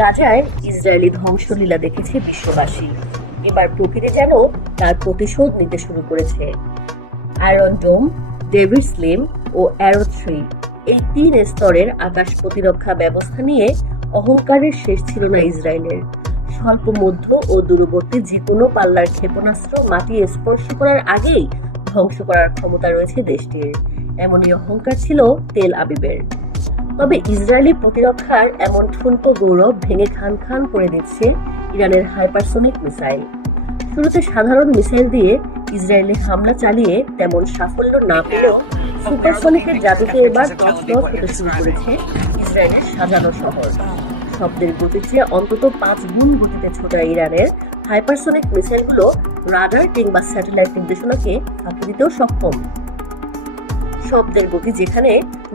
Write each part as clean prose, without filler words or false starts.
গাজায় ইসরায়েলি ধ্বংসলীলা দেখেছে বিশ্ববাসী। এবার প্রকৃতি যেন তার প্রতিশোধ নিতে শুরু করেছে। আয়রন ডোম, ডেভিড স্লিম ও অ্যারো 3 এই 3 স্তরের আকাশ প্রতিরক্ষা ব্যবস্থা নিয়ে অহংকারের শেষ ছিল না ইসরায়েলের। স্বল্প, মধ্য ও দূরবর্তী যে কোনো পাল্লার ক্ষেপণাস্ত্র মাটি স্পর্শ করার আগেই ধ্বংস করার ক্ষমতা রয়েছে দেশটির। এমনই অহংকার ছিল তেল আবিবের। তবে ইসরায়েলি প্রতিরক্ষার এমন ঠুনকো গৌরব ভেঙে খান খান করে দিচ্ছে ইরানের হাইপারসনিক মিসাইল। শুরুতে সাধারণ মিসাইল দিয়ে ইসরায়েলে হামলা চালিয়ে তেমন সাফল্য না পেলেও সুপারসনিকের জাদুতে এবার তছনছ হতে শুরু করেছে ইসরায়েলের সাজানো শহর। শব্দের গতির চেয়ে অন্তত 5 গুণ গতিতে ছোটা ইরানের হাইপারসনিক মিসাইলগুলো রাডার কিংবা স্যাটেলাইট নির্দেশনাকে ফাঁকি দিতেও সক্ষম। শব্দের গতি যেখানে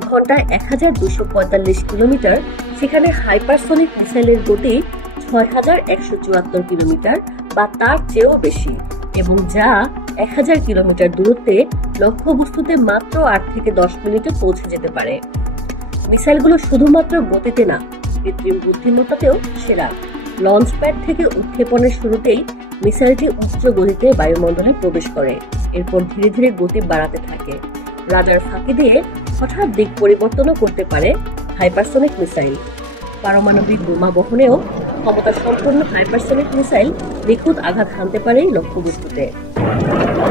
ঘন্টায় 1245 কিলোমিটার, সেখানে হাইপারসনিক মিসাইলের গতি 6174 কিলোমিটার বা তার চেয়েও বেশি, এবং যা 1000 কিলোমিটার দূরত্বে লক্ষ্যবস্তুতে মাত্র 8 থেকে 10 মিনিটে পৌঁছে যেতে পারে। মিসাইলগুলো শুধুমাত্র গতিতে না, কৃত্রিম বুদ্ধিমত্তাতেও সেরা। লঞ্চ প্যাড থেকে উৎক্ষেপণের শুরুতেই মিসাইলটি উচ্চ গতিতে বায়ুমণ্ডলে প্রবেশ করে, এরপর ধীরে ধীরে গতি বাড়াতে থাকে। রাডার ফাঁকি দিয়ে হঠাৎ দিক পরিবর্তনও করতে পারে হাইপারসনিক মিসাইল। পারমাণবিক বোমা বহনেও ক্ষমতা সম্পন্ন হাইপারসনিক মিসাইল নিখুঁত আঘাত হানতে পারে লক্ষ্যবস্তুতে।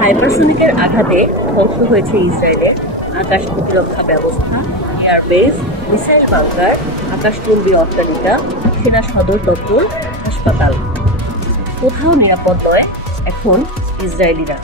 হাইপারসনিকের আঘাতে ধ্বংস হয়েছে ইসরায়েলের আকাশ প্রতিরক্ষা ব্যবস্থা, এয়ারবেস, মিসাইল বাংকার, আকাশচুম্বী অট্টালিকা, সেনা সদর দপ্তর, হাসপাতাল। কোথাও নিরাপদ নয় এখন ইসরায়েলিরা।